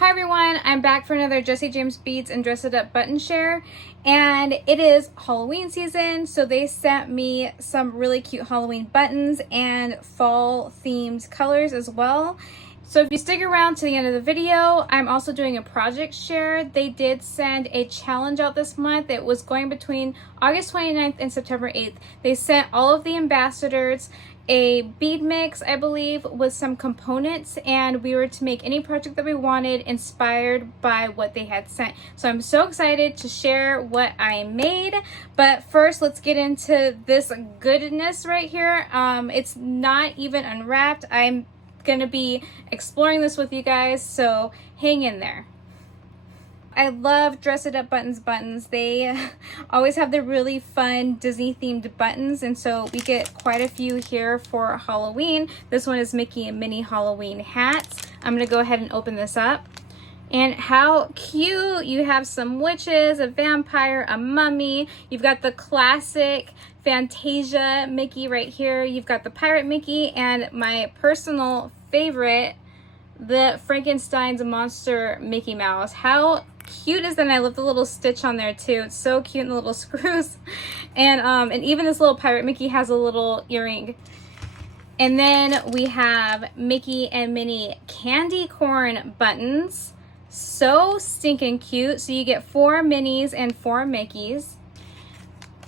Hi everyone, I'm back for another Jessie James Beads and Dress It Up button share, and it is Halloween season, so they sent me some really cute Halloween buttons and fall themed colors as well. So if you stick around to the end of the video, I'm also doing a project share. They did send a challenge out this month. It was going between August 29th and September 8th. They sent all of the ambassadors a bead mix, I believe, with some components, and we were to make any project that we wanted inspired by what they had sent. So I'm so excited to share what I made, but first let's get into this goodness right here. It's not even unwrapped. I'm gonna be exploring this with you guys, so hang in there. I love Dress It Up buttons. They always have the really fun Disney themed buttons, and so we get quite a few here for Halloween. This one is Mickey and Minnie Halloween hats. I'm gonna go ahead and open this up. And how cute! You have some witches, a vampire, a mummy. You've got the classic Fantasia Mickey right here. You've got the pirate Mickey, and my personal favorite, the Frankenstein's monster Mickey Mouse. How cute is that? And I love the little stitch on there too. It's so cute, and the little screws. And even this little pirate Mickey has a little earring. And then we have Mickey and Minnie candy corn buttons. So stinking cute. So you get 4 Minnies and 4 Mickeys.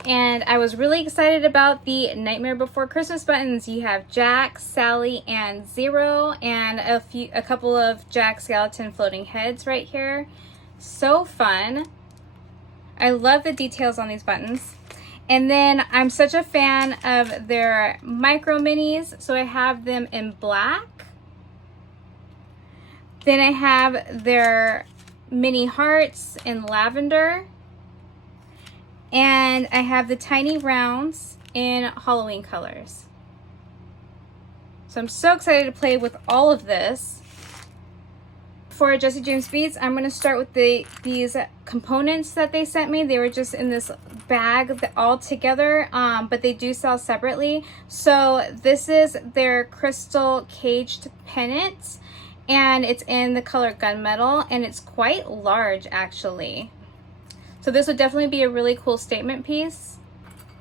And I was really excited about the Nightmare Before Christmas buttons. You have Jack, Sally, and Zero, and a couple of Jack skeleton floating heads right here. So fun. I love the details on these buttons. And then I'm such a fan of their micro minis, so I have them in black. Then I have their mini hearts in lavender. And I have the tiny rounds in Halloween colors. So I'm so excited to play with all of this. For Jessie James Beads, I'm going to start with these components that they sent me. They were just in this bag all together, but they do sell separately. So this is their crystal caged pennant, and it's in the color Gunmetal, and it's quite large actually. So this would definitely be a really cool statement piece.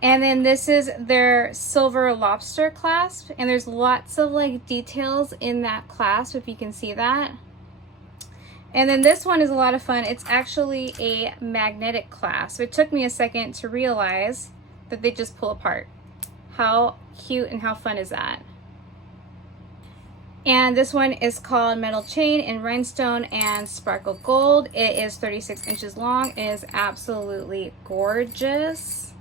And then this is their silver lobster clasp, and there's lots of like details in that clasp, if you can see that. And then this one is a lot of fun. It's actually a magnetic clasp. It took me a second to realize that they just pull apart. How cute and how fun is that? And this one is called Metal Chain in Rhinestone and Sparkle Gold. It is 36 inches long. It is absolutely gorgeous.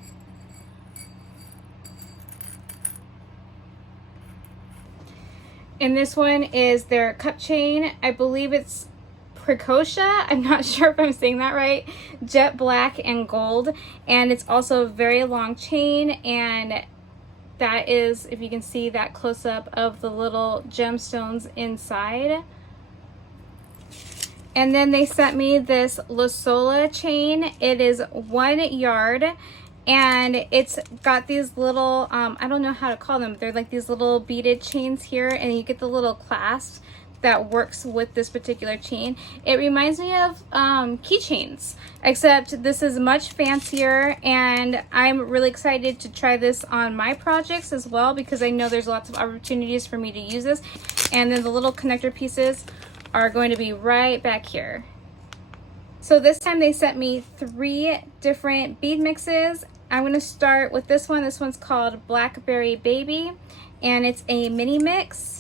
And this one is their cup chain. I believe it's Preciosa. I'm not sure if I'm saying that right. Jet black and gold. And it's also a very long chain, and that is, if you can see that close up of the little gemstones inside. And then they sent me this Lasola chain. It is 1 yard, and it's got these little, I don't know how to call them, but they're like these little beaded chains here, and you get the little clasp that works with this particular chain. It reminds me of keychains, except this is much fancier, and I'm really excited to try this on my projects as well, because I know there's lots of opportunities for me to use this. And then the little connector pieces are going to be right back here. So this time they sent me 3 different bead mixes. I'm going to start with this one. This one's called Blackberry Baby, and it's a mini mix.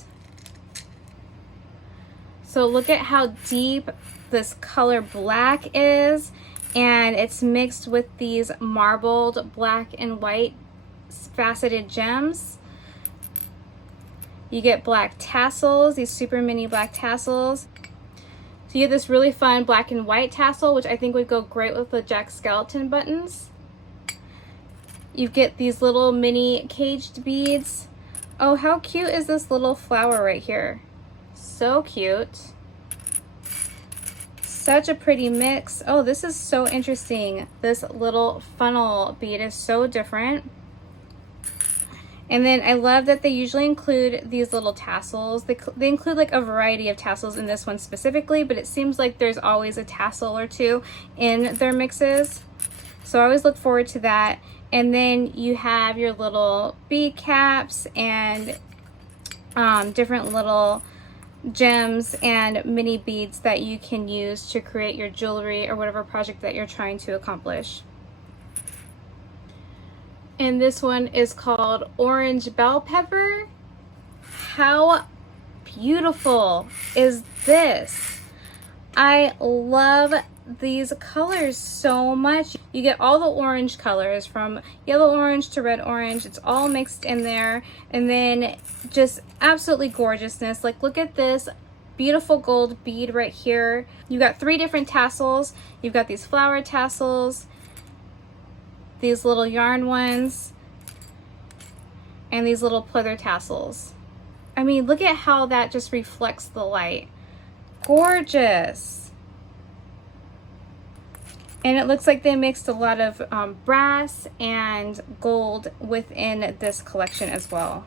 So look at how deep this color black is, and it's mixed with these marbled black and white faceted gems. You get black tassels, these super mini black tassels. So you get this really fun black and white tassel, which I think would go great with the Jack Skeleton buttons. You get these little mini caged beads. Oh, how cute is this little flower right here? So cute. Such a pretty mix. Oh, this is so interesting. This little funnel bead is so different. And then I love that they usually include these little tassels. They include like a variety of tassels in this one specifically, but it seems like there's always a tassel or two in their mixes. So I always look forward to that. And then you have your little bead caps and different little gems and mini beads that you can use to create your jewelry or whatever project that you're trying to accomplish. And this one is called Orange Bell Pepper. How beautiful is this? I love these colors so much. You get all the orange colors from yellow orange to red orange. It's all mixed in there. And then just absolutely gorgeousness. Like, look at this beautiful gold bead right here. You've got 3 different tassels. You've got these flower tassels, these little yarn ones, and these little pleather tassels. I mean, look at how that just reflects the light. Gorgeous. And it looks like they mixed a lot of brass and gold within this collection as well.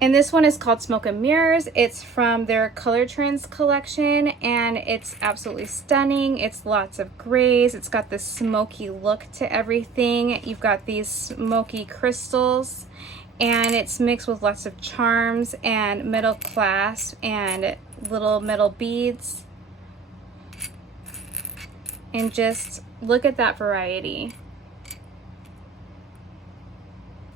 And this one is called Smoke and Mirrors. It's from their Color Trends collection, and it's absolutely stunning. It's lots of grays. It's got this smoky look to everything. You've got these smoky crystals, and it's mixed with lots of charms and metal clasp and little metal beads. And just look at that variety.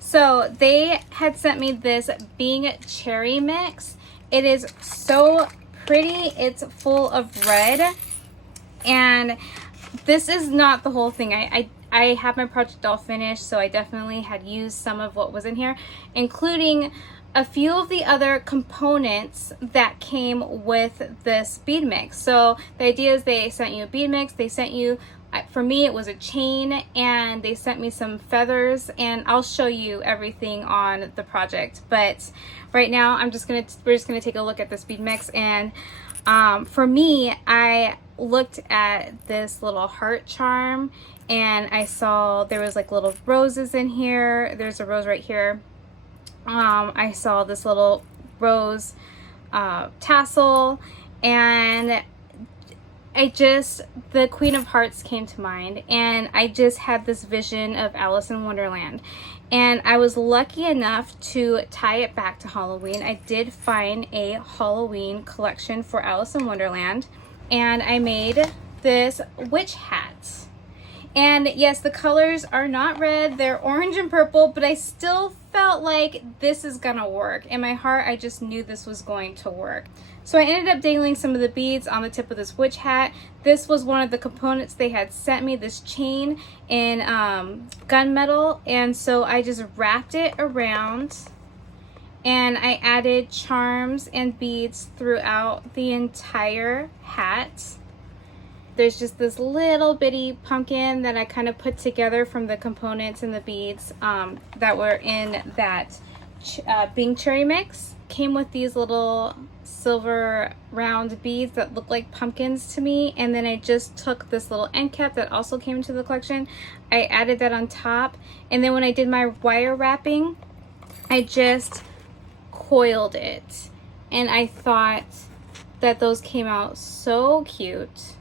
So they had sent me this Bing Cherry mix. It is so pretty. It's full of red. And this is not the whole thing. I have my project all finished, so I definitely had used some of what was in here, including a few of the other components that came with this bead mix. So the idea is they sent you a bead mix, they sent you, for me it was a chain, and they sent me some feathers, and I'll show you everything on the project. But right now we're just gonna take a look at this bead mix. And for me, I looked at this little heart charm, and I saw there was like little roses in here. There's a rose right here. I saw this little rose tassel, and the Queen of Hearts came to mind, and I just had this vision of Alice in Wonderland. And I was lucky enough to tie it back to Halloween. I did find a Halloween collection for Alice in Wonderland, and I made this witch hat. And yes, the colors are not red, they're orange and purple, but I still felt like this is gonna work. In my heart, I just knew this was going to work. So I ended up dangling some of the beads on the tip of this witch hat. This was one of the components they had sent me, this chain in gunmetal. And so I just wrapped it around, and I added charms and beads throughout the entire hat. There's just this little bitty pumpkin that I kind of put together from the components and the beads that were in that Bing Cherry mix. Came with these little silver round beads that look like pumpkins to me. And then I just took this little end cap that also came into the collection. I added that on top. And then when I did my wire wrapping, I just coiled it. And I thought that those came out so cute.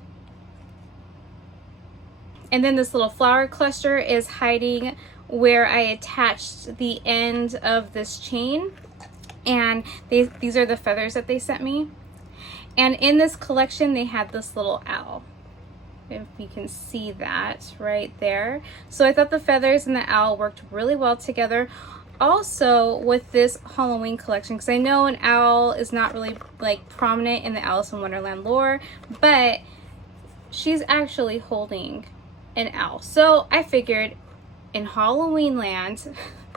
And then this little flower cluster is hiding where I attached the end of this chain. And these are the feathers that they sent me. And in this collection, they had this little owl. If you can see that right there. So I thought the feathers and the owl worked really well together. Also with this Halloween collection, because I know an owl is not really like prominent in the Alice in Wonderland lore, but she's actually holding an owl. So I figured in Halloween land,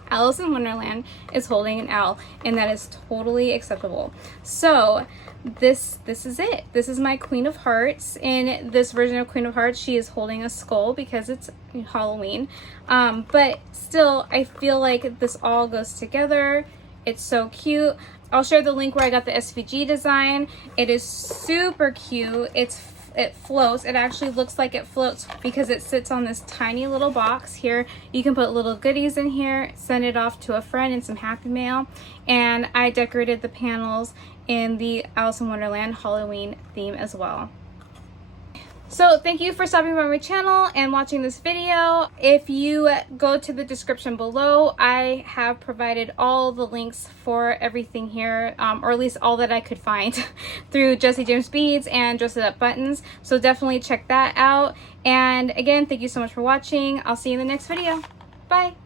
Alice in Wonderland is holding an owl, and that is totally acceptable. So this is it. This is my Queen of Hearts. In this version of Queen of Hearts, she is holding a skull because it's Halloween. But still, I feel like this all goes together. It's so cute. I'll share the link where I got the SVG design. It is super cute. It's it floats. It actually looks like it floats because it sits on this tiny little box here. You can put little goodies in here, send it off to a friend and some happy mail. And I decorated the panels in the Alice in Wonderland Halloween theme as well. So thank you for stopping by my channel and watching this video. If you go to the description below, I have provided all the links for everything here, or at least all that I could find through Jessie James Beads and Dress It Up Buttons. So definitely check that out. And again, thank you so much for watching. I'll see you in the next video. Bye.